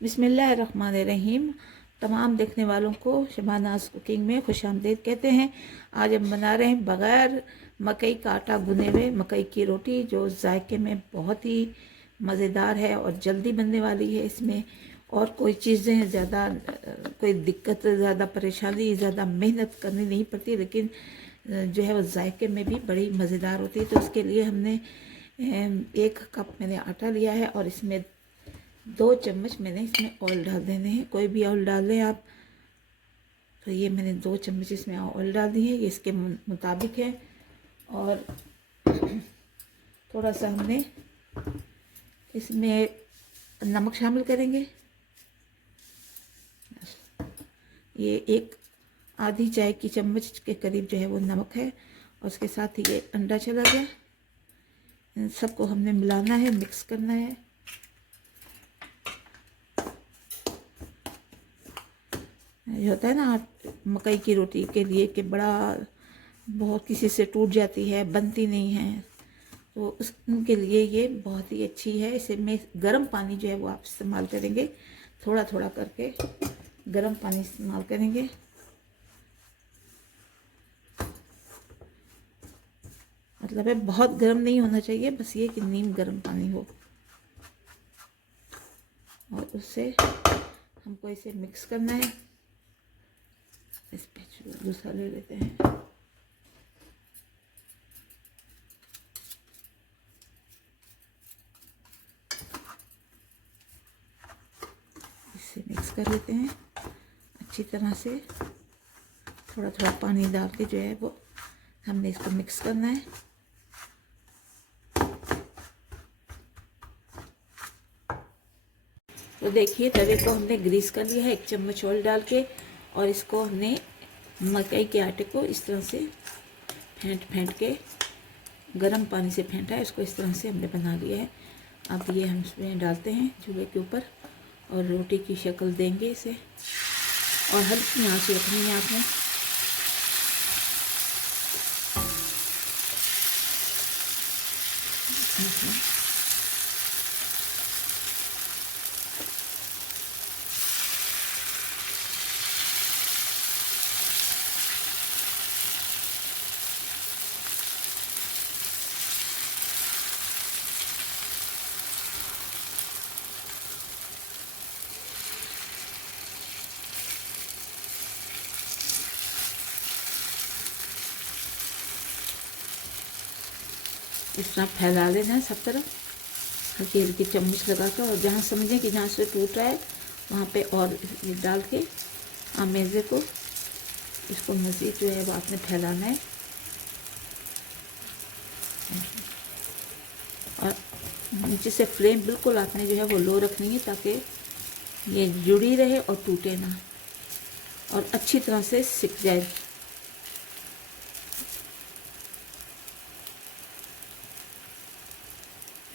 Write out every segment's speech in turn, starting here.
बिस्मिल्लाहिर्रहमानिर्रहीम। तमाम देखने वालों को शबानाज़ कुकिंग में खुशामदीद कहते हैं। आज हम बना रहे हैं बग़ैर मकई का आटा गूने हुए मकई की रोटी, जो जायके में बहुत ही मज़ेदार है और जल्दी बनने वाली है। इसमें और कोई चीज़ें ज़्यादा कोई दिक्कत, ज़्यादा परेशानी, ज़्यादा मेहनत करनी नहीं पड़ती, लेकिन जो है वो जायके में भी बड़ी मज़ेदार होती है। तो इसके लिए हमने 1 कप मैंने आटा लिया है और इसमें 2 चम्मच मैंने इसमें ऑयल डाल देने हैं। कोई भी ऑयल डाल लें आप। तो ये मैंने 2 चम्मच इसमें ऑयल डाल दी है, ये इसके मुताबिक है। और थोड़ा सा हमने इसमें नमक शामिल करेंगे। ये एक आधी चाय की चम्मच के करीब जो है वो नमक है, और उसके साथ ही ये अंडा चला गया। इन सबको हमने मिलाना है, मिक्स करना है। ये होता है ना मकई की रोटी के लिए कि बड़ा बहुत किसी से टूट जाती है, बनती नहीं है, तो उसके लिए ये बहुत ही अच्छी है। इसे में गर्म पानी जो है वो आप इस्तेमाल करेंगे, थोड़ा थोड़ा करके गर्म पानी इस्तेमाल करेंगे। मतलब है बहुत गर्म नहीं होना चाहिए, बस ये कि नीम गर्म पानी हो। और उससे हमको इसे मिक्स करना है। इस पे दूसरा ले लेते हैं। इसे मिक्स कर लेते हैं अच्छी तरह से। थोड़ा थोड़ा पानी डाल के जो है वो हमने इसको मिक्स करना है। तो देखिए तवे को हमने ग्रीस कर लिया है 1 चम्मच ऑयल डाल के, और इसको हमने मकई के आटे को इस तरह से फेंट के गर्म पानी से फेंटा है, इसको इस तरह से हमने बना लिया है। अब ये हम इसमें डालते हैं चूल्हे के ऊपर और रोटी की शक्ल देंगे इसे, और हल्की आंच रखनी है आपने। इस तरह फैला देना है सब तरफ, हल्की हल्की चम्मच लगा कर, और जहाँ समझें कि जहाँ से टूट रहा है वहाँ पे और ये डाल के आमेज़े को, इसको मज़ीद जो है वो आपने फैलाना है। और नीचे से फ्लेम बिल्कुल आपने जो है वो लो रखनी है, ताकि ये जुड़ी रहे और टूटे ना, और अच्छी तरह से सिक जाए।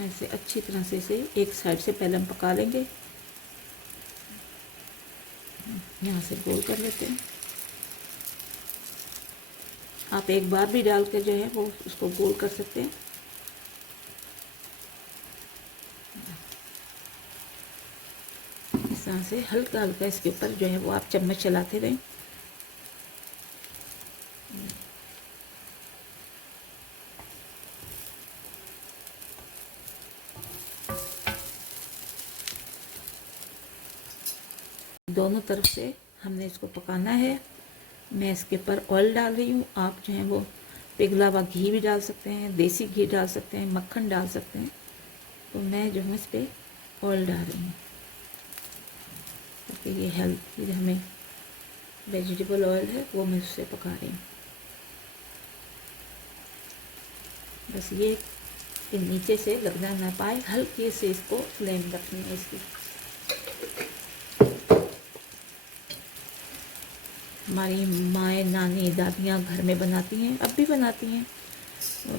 ऐसे अच्छी तरह से इसे एक साइड से पहले हम पका लेंगे। यहाँ से गोल कर लेते हैं। आप एक बार भी डाल कर जो है वो उसको गोल कर सकते हैं। इस तरह से हल्का हल्का इसके ऊपर जो है वो आप चम्मच चलाते रहें। दोनों तरफ से हमने इसको पकाना है। मैं इसके ऊपर ऑयल डाल रही हूँ। आप जो है वो पिघला हुआ घी भी डाल सकते हैं, देसी घी डाल सकते हैं, मक्खन डाल सकते हैं। तो मैं जो हूँ इस पर ऑयल डाल रही हूँ, क्योंकि ये हेल्थ हमें वेजिटेबल ऑयल है वो मैं उससे पका रही हूँ। बस ये कि नीचे से लगना ना पाए, हल्के से इसको फ्लेम रखनी है इसकी। हमारी माएँ, नानी, दादियाँ घर में बनाती हैं, अब भी बनाती हैं,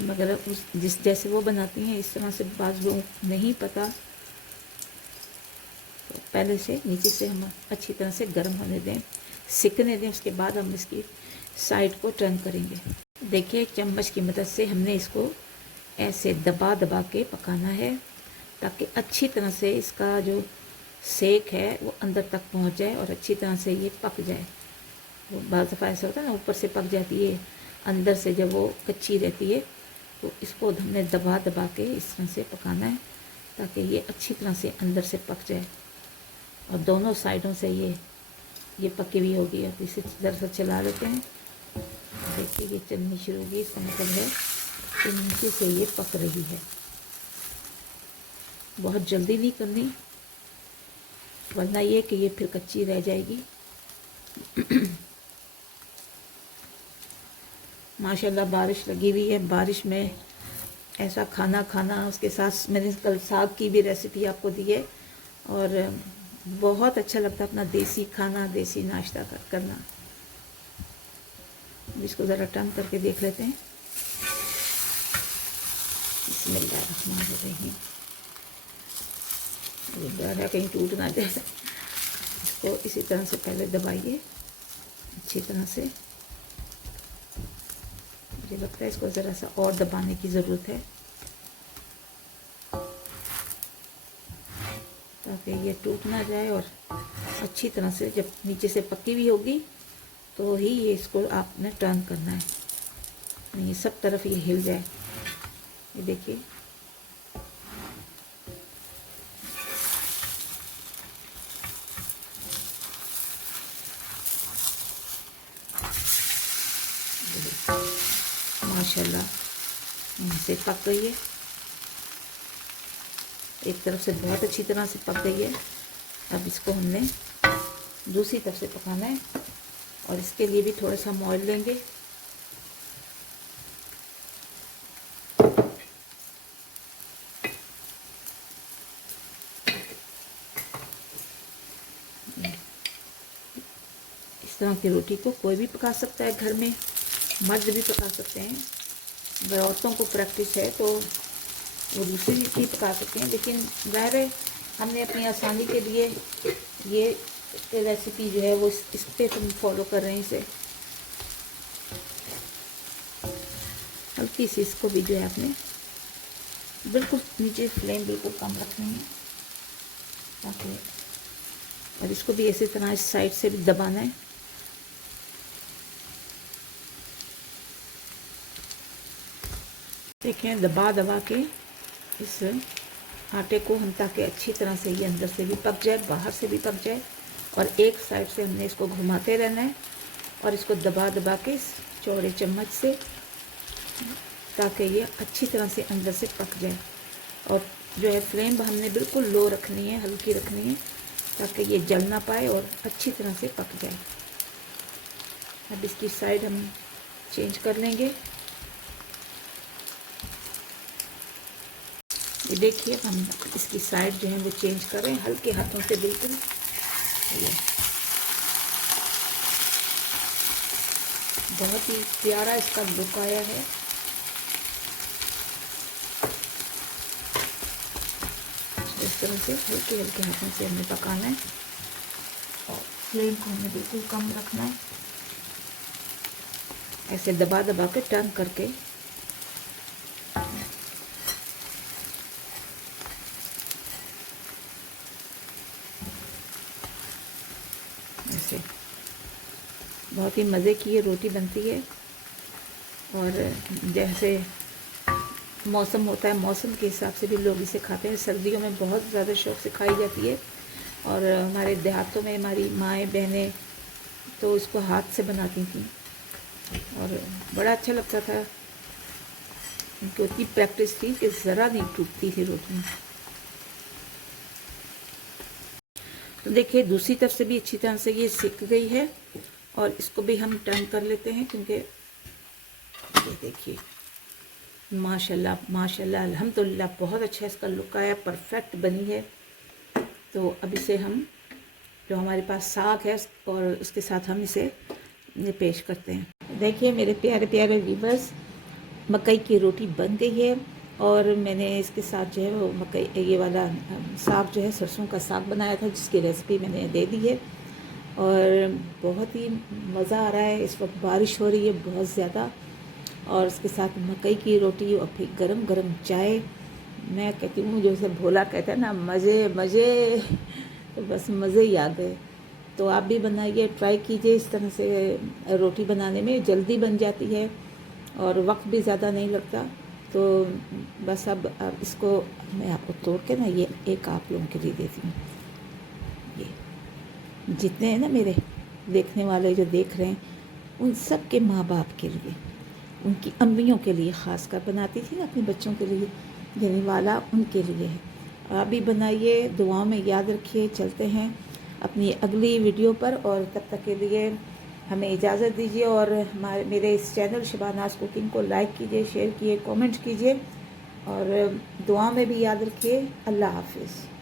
मगर उस जैसे वो बनाती हैं इस तरह से बाज़ लोगों को नहीं पता। तो पहले से नीचे से हम अच्छी तरह से गर्म होने दें, सिकने दें, उसके बाद हम इसकी साइड को टर्न करेंगे। देखिए चम्मच की मदद से हमने इसको ऐसे दबा दबा के पकाना है, ताकि अच्छी तरह से इसका जो सेक है वो अंदर तक पहुंच जाए और अच्छी तरह से ये पक जाए। वो बाज़ दफ़ा ऐसा होता है ना, ऊपर से पक जाती है, अंदर से जब वो कच्ची रहती है, तो इसको हमने दबा दबा के इस तरह से पकाना है ताकि ये अच्छी तरह से अंदर से पक जाए और दोनों साइडों से ये पकी हुई होगी। अब इसे ज़रा सा चला लेते हैं, देखिए ये चलनी शुरू होगी, इसका मतलब है कि नीचे से ये पक रही है। बहुत जल्दी नहीं करनी वरना ये कि ये फिर कच्ची रह जाएगी। माशाल्लाह बारिश लगी हुई है, बारिश में ऐसा खाना खाना, उसके साथ मैंने कल साग की भी रेसिपी आपको दी है और बहुत अच्छा लगता है अपना देसी खाना, देसी नाश्ता करना। इसको ज़रा टर्न करके देख लेते हैं। बिस्मिल्लाहिर्रहमानिर्रहीम। ये डर है कहीं टूट ना जाए। इसको इसी तरह से पहले दबाइए अच्छी तरह से। मुझे लगता है इसको ज़रा सा और दबाने की ज़रूरत है ताकि ये टूट ना जाए और अच्छी तरह से जब नीचे से पकी हुई होगी तो ही ये इसको आपने टर्न करना है, ये सब तरफ ये हिल जाए। ये देखिए माशाल्लाह से पक गई है, एक तरफ से बहुत अच्छी तरह से पक गई है। अब इसको हमने दूसरी तरफ से पकाना है और इसके लिए भी थोड़ा सा ऑयल लेंगे। इस तरह की रोटी को कोई भी पका सकता है, घर में मर्द भी पका सकते हैं। अगर औरतों को प्रैक्टिस है तो वो दूसरी भी पका सकते हैं, लेकिन ज़ाहिर है हमने अपनी आसानी के लिए ये रेसिपी जो है वो इस पे हम फॉलो कर रहे हैं। इसे हल्की सी इसको भी जो है आपने बिल्कुल नीचे फ्लेम बिल्कुल कम रखनी है ताकि, और इसको भी इसी तरह इस साइड से भी दबाना है। देखें दबा दबा के इस आटे को हम ताकि अच्छी तरह से ये अंदर से भी पक जाए, बाहर से भी पक जाए, और एक साइड से हमने इसको घुमाते रहना है और इसको दबा दबा के इस चौड़े चम्मच से ताकि ये अच्छी तरह से अंदर से पक जाए। और जो है फ्लेम हमने बिल्कुल लो रखनी है, हल्की रखनी है ताकि ये जल ना पाए और अच्छी तरह से पक जाए। अब इसकी साइड हम चेंज कर लेंगे। ये देखिए हम इसकी साइड जो है वो चेंज कर रहे हैं हल्के हाथों से बिल्कुल। ये बहुत ही प्यारा इसका लुक आया है। इस तरह से हल्के हल्के हाथों से हमें पकाना है और फ्लेम को हमें बिल्कुल कम रखना है। ऐसे दबा दबा के टर्न करके ऐसे बहुत ही मज़े की ये रोटी बनती है। और जैसे मौसम होता है, मौसम के हिसाब से भी लोग इसे खाते हैं। सर्दियों में बहुत ज़्यादा शौक़ से खाई जाती है और हमारे देहातों में हमारी माएँ बहनें तो इसको हाथ से बनाती थी और बड़ा अच्छा लगता था। उनकी उतनी प्रैक्टिस थी कि ज़रा नहीं टूटती थी रोटी। तो देखिए दूसरी तरफ से भी अच्छी तरह से ये सिक गई है और इसको भी हम टर्न कर लेते हैं क्योंकि ये देखिए माशाल्लाह माशाल्लाह अल्हम्दुलिल्लाह बहुत अच्छा इसका लुक आया, परफेक्ट बनी है। तो अब इसे हम जो हमारे पास साग है और उसके साथ हम इसे पेश करते हैं। देखिए मेरे प्यारे प्यारे व्यूअर्स, मकई की रोटी बन गई है और मैंने इसके साथ जो है वो मकई ये वाला साग जो है सरसों का साग बनाया था जिसकी रेसिपी मैंने दे दी है और बहुत ही मज़ा आ रहा है। इस वक्त बारिश हो रही है बहुत ज़्यादा और उसके साथ मकई की रोटी और फिर गरम गरम चाय। मैं कहती हूँ जो सब भोला कहता है ना, मज़े मज़े। तो बस मज़े ही आ गए। तो आप भी बनाइए, ट्राई कीजिए इस तरह से रोटी बनाने में, जल्दी बन जाती है और वक्त भी ज़्यादा नहीं लगता। तो बस अब इसको मैं आपको तोड़ के ना ये एक आप लोगों के लिए देती हूँ। ये जितने हैं ना मेरे देखने वाले जो देख रहे हैं, उन सब के माँ बाप के लिए, उनकी अम्मियों के लिए ख़ास कर बनाती थी ना अपने बच्चों के लिए, देने वाला उनके लिए है। आप भी बनाइए, दुआओं में याद रखिए। चलते हैं अपनी अगली वीडियो पर, और तब तक के लिए हमें इजाज़त दीजिए। और मेरे इस चैनल शबानाज़ कुकिंग को लाइक कीजिए, शेयर कीजिए, कमेंट कीजिए और दुआ में भी याद रखिए। अल्लाह हाफिज़।